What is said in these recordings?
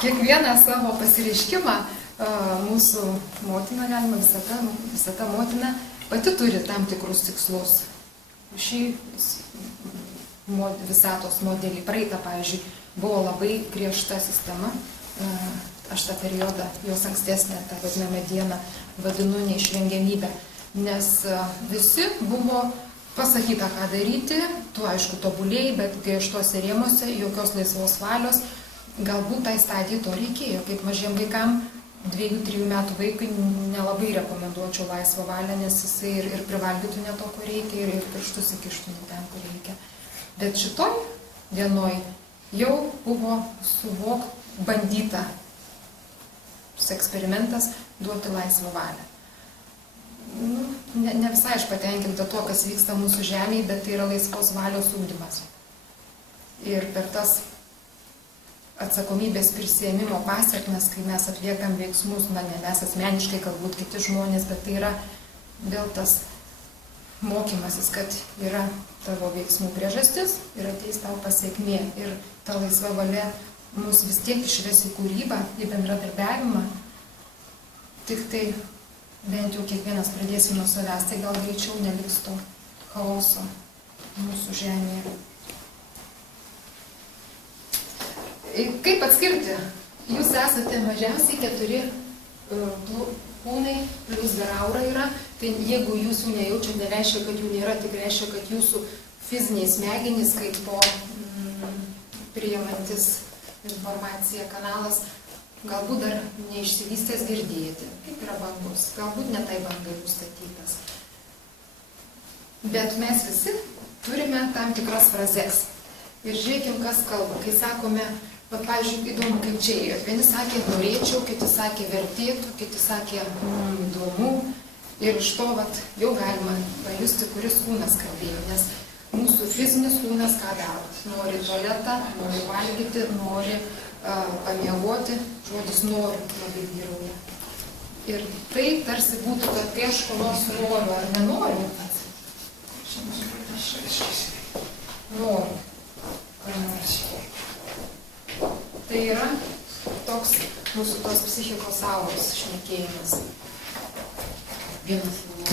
kiekvieną savo pasireiškimą mūsų motina, galima visata motina, pati turi tam tikrus tikslus. Šį visatos modelį praeitą, pavyzdžiui, buvo labai griežta sistema. Aš tą periodą, jos ankstesnę, tą vadinamą dieną, vadinu neišvengiamybę, nes visi buvo pasakyta, ką daryti, tu aišku tobulėjai, bet griežtuose rėmuose, jokios laisvos valios, galbūt tai stadijai to reikėjo, kaip mažiem vaikam, 2-3 metų vaikui nelabai rekomenduočiau laisvą valią, nes jisai ir privalgytų ne to, ko reikia, ir pirštus įkištų ne ten, kur reikia. Bet šitoj dienoj jau buvo bandyta eksperimentas duoti laisvą valią. Ne visai aš patenkinta to, kas vyksta mūsų žemėje, bet tai yra laisvos valios ugdymas. Ir per tas atsakomybės prisiėmimo pasiekmes, kai mes atliekam veiksmus, ne mes asmeniškai, galbūt kiti žmonės, bet tai yra vėl tas mokymasis, kad yra tavo veiksmų priežastis ir ateis tau pasiekmė. Ir ta laisva valia mus vis tiek išves į kūrybą, į bendradarbiavimą. Tik tai bent jau kiekvienas pradėsim nuo savęs, tai gal greičiau neliks to chaoso mūsų žemėje. Kaip atskirti? Jūs esate mažiausiai 4 kūnai, plus dar aura yra, tai jeigu jūs jų nejaučiat, nereiškia, kad jų nėra, tik reiškia, kad jūsų fiziniai smegenys, kaip po priimantis informaciją kanalas, galbūt dar neišsivystęs girdėti, kaip yra bangus, galbūt ne tai bangai nustatytas. Bet mes visi turime tam tikras frazes. Ir žiūrėkim, kas kalba. Kai sakome, pavyzdžiui, įdomu, kaip čia ėjo. Vieni sakė, norėčiau, kiti sakė, vertėtų, kiti sakė, įdomu. Ir iš to jau galima pajusti, kuris kūnas kalbėjo. Nes mūsų fizinis kūnas ką daro? Nori tualetą, nori valgyti, nori pamiegoti, žodis noriu labai vyrauja. Ir tai tarsi būtų, kad kai aš ko nors noriu ar nenoriu, noriu. Tai yra toks mūsų tos psichikos auros šnekėjimas.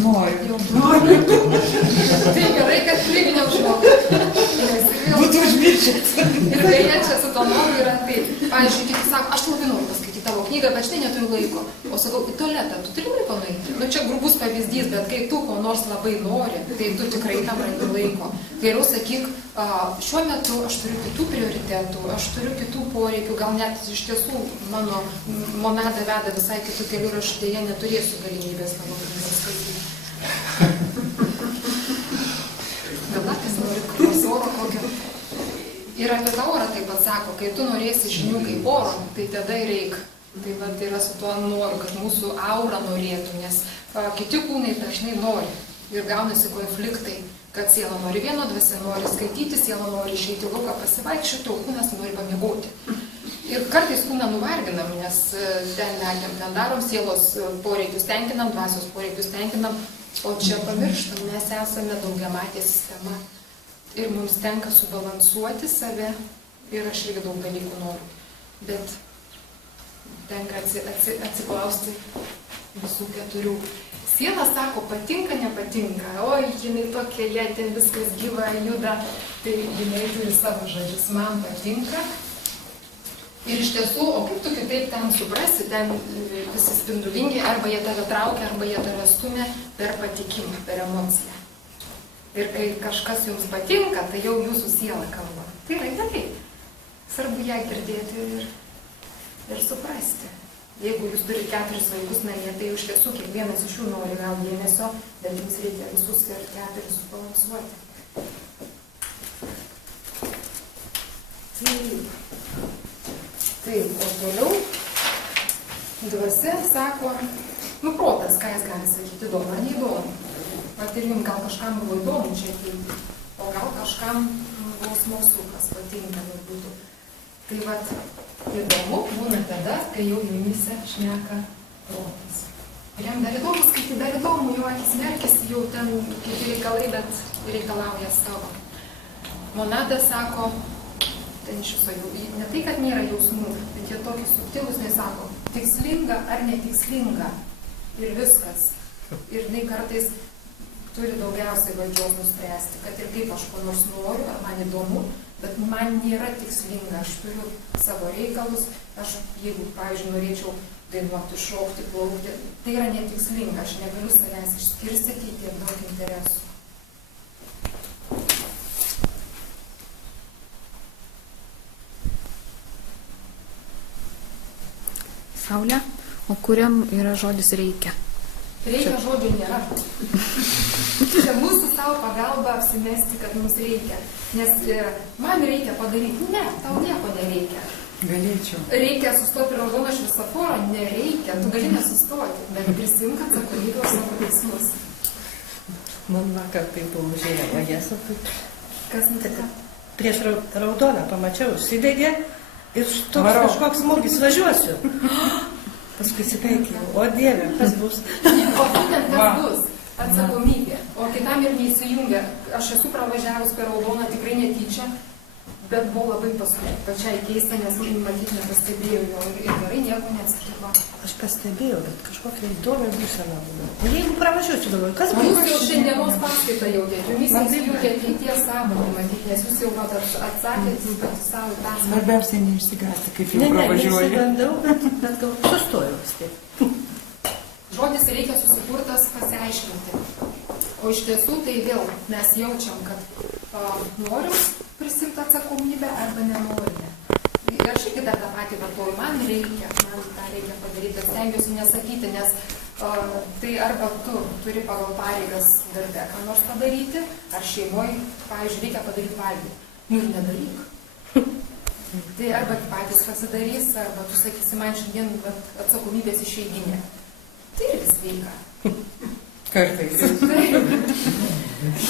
Noriu. Tai gerai, kad priminė žmogų. Būtų užmiršęs. Ir beje, čia su to noriu yra tai, pavyzdžiui, kiti sako, aš labai noriu paskaityti tavo knygą, bet štai neturiu laiko. O sakau, į tualetą, tu turi laiko nueiti? Čia grubus pavyzdys, bet kai tu ko nors labai nori, tai tu tikrai tam randi laiko. Geriau sakyk, šiuo metu aš turiu kitų prioritetų, aš turiu kitų poreikių, gal net iš tiesų mano monada veda visai kitų kelių ir aš dėja neturėsiu galimybės tavo knygos skaityti. Gal kas nori kurios oro kokio. Ir apie tą orą taip pat sako, kai tu norėsi žinių kaip oro, tai tada ir reik. Tai yra su tuo noriu, kad mūsų aura norėtų, nes kiti kūnai dažnai nori. Ir gaunasi konfliktai, kad siela nori vieno, dvasia nori skaityti, siela nori išeiti į lauką pasivaikščioti, o kūnas nori pamiegoti. Ir kartais kūną nuvarginam, nes ten lekiam, ten darom, sielos poreikius tenkinam, dvasios poreikius tenkinam, o čia pamirštam, mes esame daugiamatė sistema. Ir mums tenka subalansuoti save, ir aš irgi daug dalykų noriu, bet tenka atsiklausti visų 4. Siela sako, patinka, nepatinka, oi, jinai tokia, jai ten viskas gyva, juda, tai jinai turi savo žodžius, man patinka. Ir iš tiesų, o kaip tu kitaip ten suprasi, ten visi spindulingi, arba jie tave traukia, arba jie tave stumia per patikimą, per emociją. Ir kai kažkas jums patinka, tai jau jūsų siela kalba. Tai yra gerai. Svarbu ją girdėti ir suprasti. Jeigu jūs turite 4 vaikus namie, tai iš tiesų kiekvienas iš jų nori gal dėmesio, bet jums reikia visus 4 subalansuoti. Taip, o toliau dvasia sako, protas, ką jis gali sakyti, įdomu, neįdomu. Vat ir jums gal kažkam buvo įdomu čia ateiti, o gal kažkam buvo smalsukas, patinka būtų. Tai vat, įdomu būna tada, kai jau jumyse šneka protas. Ir jam dar įdomu skaityti, dar įdomu, jo akis merkėsi, jau ten kiti reikalai, bet reikalauja savo. Monada sako, tai iš viso jau, ne tai, kad nėra jausmų, bet jie tokie subtilūs, nesako, tikslinga ar netikslinga ir viskas. Ir jinai kartais turi daugiausiai valdžios nuspręsti, kad ir kaip aš ko nors noriu, ar man įdomu, bet man nėra tikslinga, aš turiu savo reikalus, aš jeigu, pavyzdžiui, norėčiau dainuoti, šokti, plaukti, tai yra netikslinga, aš negaliu savęs išskirstyti į tiek daug interesų. Saulė, o kuriam yra žodis reikia? Reikia žodžio nėra. Čia mūsų savo pagalba apsimesti, kad mums reikia. Nes man reikia padaryti. Ne, tau nieko nereikia. Galėčiau. Reikia sustoti prie raudono šviesoforo? Nereikia. Tu gali nesustoti, bet prisimk atsakomybę už savo veiksmus. Man vakar tai buvo užėję, o jas Kas nutiko? prieš raudoną pamačiau, užsidegė ir toks kažkoks smūgis važiuosiu. Paskui įsipeikėjau, o Dieve, kas bus? O būtent kas bus? Atsakomybė. O kitam ir neįsijungia. Aš esu pravažiavus per raudoną tikrai netyčia, bet buvo labai paskui pačiai keista, nes matyt nepastebėjau jo ir gerai nieko neatsitiko. Aš pastebėjau, bet kažkokia įdomia būsena buvo. O jeigu pravažiuosiu, galvoju, kas bus? Jūs jau šiandienos paskaitą jautėte, jumis įsijungia ateities sąmonė, matyt, nes jūs jau atsakėte pati savo tą. Svarbiausia neišsigąsti, kaip jau Ne, pravažiuoju. nesibandau, bet gal sustojau vis tiek. Žodis reikia susikurtas pasiaiškinti. O iš tiesų tai vėl mes jaučiam, kad norim prisimti atsakomybę arba nenorime. Ir aš irgi tą patį vartoju, man tą reikia padaryti, bet stengiuosi nesakyti, nes tai arba tu turi pagal pareigas darbe ką nors padaryti, ar šeimoje, pavyzdžiui, reikia padaryti valgyti. Nu ir nedaryk. Tai arba patys pasidarys, arba tu sakysi, man šiandien atsakomybės išeiginė. Tai irgi sveika. Kartais.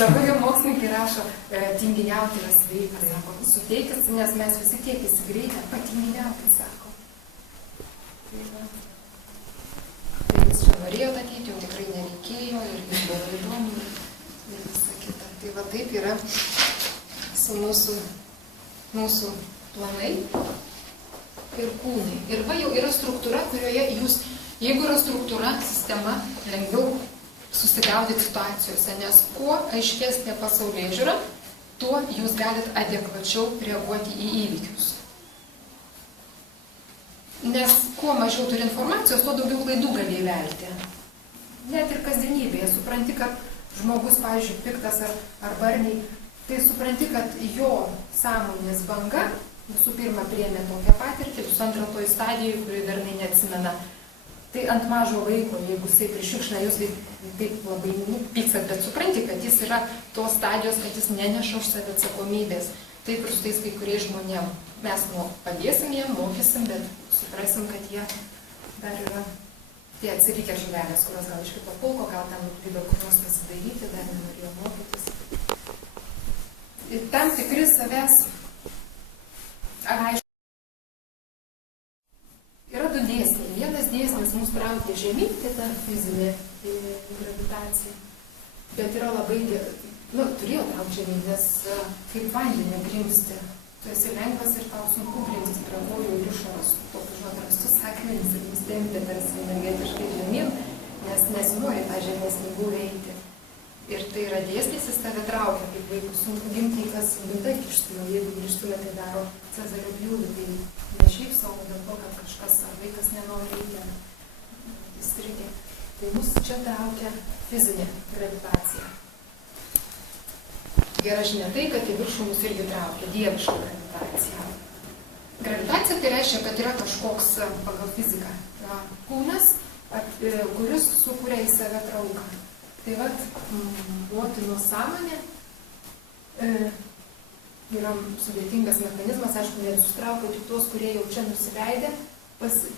Dabar jau mokslininkai rašo, tinginiauti yra sveika, sako, suteikis, nes mes visi tiek įsigreitę, patinginiauti, sako. Tai jūs čia norėjote ateiti, jau tikrai nereikėjo ir buvo įdomu ir visa kita. Tai va taip yra su mūsų planai ir kūnai. Ir va jau yra struktūra, kurioje jūs, jeigu yra struktūra, sistema, lengviau susigaudyti situacijose, nes kuo aiškesnė pasaulėžiūra, tuo jūs galit adekvačiau reaguoti į įvykius. Nes kuo mažiau turi informacijos, tuo daugiau klaidų gali įvelti. Net ir kasdienybėje supranti, kad žmogus, pavyzdžiui, piktas ar barniai, tai supranti, kad jo sąmonės banga visų pirma priėmė tokią patirtį, visų antrą toj stadijoje, kuri dar neatsimena. Tai ant mažo vaiko, jeigu jisai prišiukšna, jūs taip labai pykstat, bet supranti, kad jis yra tos stadijos, kad jis neneša už save atsakomybės. Taip ir su tais kai kuriais žmonėm. Mes padėsim jiem, mokysim, bet suprasim, kad jie dar yra tie atsilikę žuvelės, kurios gal iš kito pulko, gal ten nuklydo kur nors pasidaryti, dar nenorėjo mokytis. Ir tam tikri savęs, aišku, yra du dėsniai. Vienas dėsnis mus traukia žemyn, tai ta fizinė gravitacija. Bet yra labai, turėjo traukti žemyn, nes kaip vandenį grimsti. Tu esi lengvas ir tau sunku grimsti prie kojų ir išoros. Tokius žodramstus akmenis ir mus tempia tarsi energetiškai žemyn, nes nesinori tą žemesnį būvį eiti. Ir tai yra dėsnis, jis tave traukia, kaip vaikų sunku gimti, kas gimta kištų, o jeigu grįžtume, tai daro Cezario pjūvį, tai ne šiaip savo, dėl to, kad kažkas ar vaikas nenori eiti, įstrigė. Tai mus čia traukia fizinė gravitacija. Gera žinia tai, kad į viršų mus irgi traukia dieviška gravitacija. Gravitacija tai reiškia, kad yra kažkoks pagal fiziką kūnas, kuris sukuria į save trauką. Tai vat, motinos sąmonė yra sudėtingas mechanizmas, aišku, ne visus traukia, tik tos, kurie jau čia nusileidę,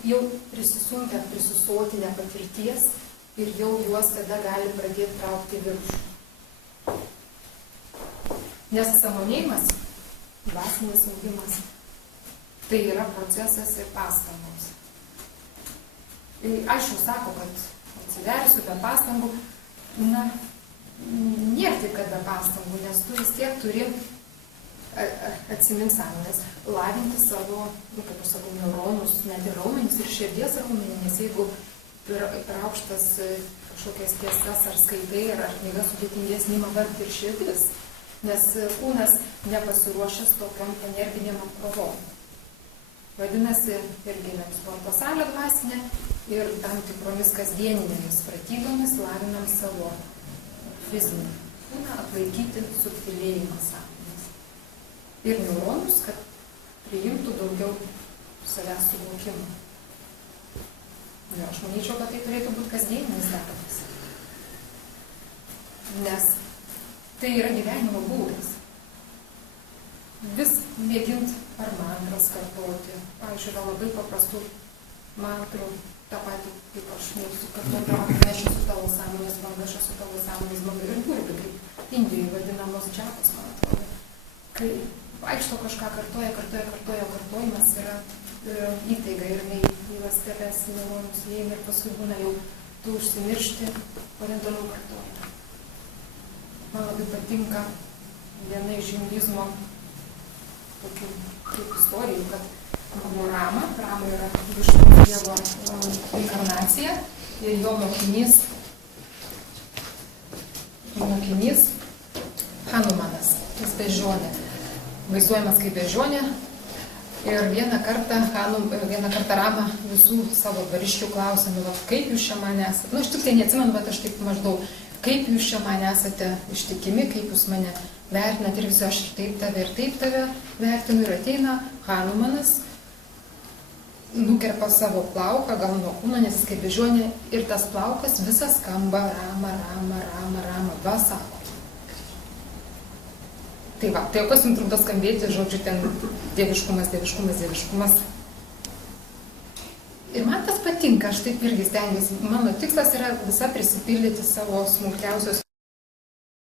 jau prisisunkę, prisisotinę patirties ir jau juos tada gali pradėti traukti viršų. Nes sąmonėjimas, dvasinis augimas, tai yra procesas ir pastangos. Aš jau sako, kad atsiversiu be pastangų. Nėra tik, kad be pastangų, nes tu vis tiek turi atsimins sąmonės, lavinti savo, kaip aš sakau, neuronus, net ir raumenis ir širdies raumenį, nes jeigu per aukštas kažkokias tiesas ar skaitai, ar knyga sudėtingesnė ima vargti ir širdis, nes kūnas nepasiruošęs tokiam energiniam apkrovom. Vadinasi, irgi sporto salė dvasinė ir tam tikromis kasdieninėmis pratybomis lavinam savo fizinį kūną, atlaikyti subtilėjimą sąmonės. Ir neuronus, kad priimtų daugiau savęs suvokimo. Aš manyčiau, kad tai turėtų būti kasdieninis darbas. Nes tai yra gyvenimo būdas. Vis mėgint ar mantras kartoti. Pavyzdžiui, yra labai paprastų mantrų, tą patį, kaip aš mūsų kartodama, aš esu tavo sąmonės banga, aš esu tavo sąmonės banga ir burbi, kaip Indijoje vadinamos džapas, man atrodo. Kai vaikšto kažką kartojimas yra įtaiga ir į ląsteles, į neuronus įeina ir paskui būna jau tu užsimiršti, o ne toliau kartojama. Man labai patinka viena iš hinduizmo tokių kaip istorijų, kad Rama yra Višnu Dievo inkarnacija ir jo mokinys Hanumanas, jis bežionė, vaizduojamas kaip bežionė. Ir vieną kartą Rama visų savo dvariškių klausė, kaip jūs čia man esate, aš tik tai neatsimenu, bet aš taip maždaug, kaip jūs čia man esate ištikimi, kaip jūs mane vertinat ir visi aš ir taip tave vertinu ir ateina Hanumanas, nukerpa savo plauką, gal nuo kūno, nes jis kaip bežionė ir tas plaukas visas skamba Rama, va sako. Tai va, tai o kas jums trukdo skambėti, žodžiu, ten dieviškumas. Ir man tas patinka, aš taip irgi stengiuosi. Mano tikslas yra visa prisipildyti savo smulkiausios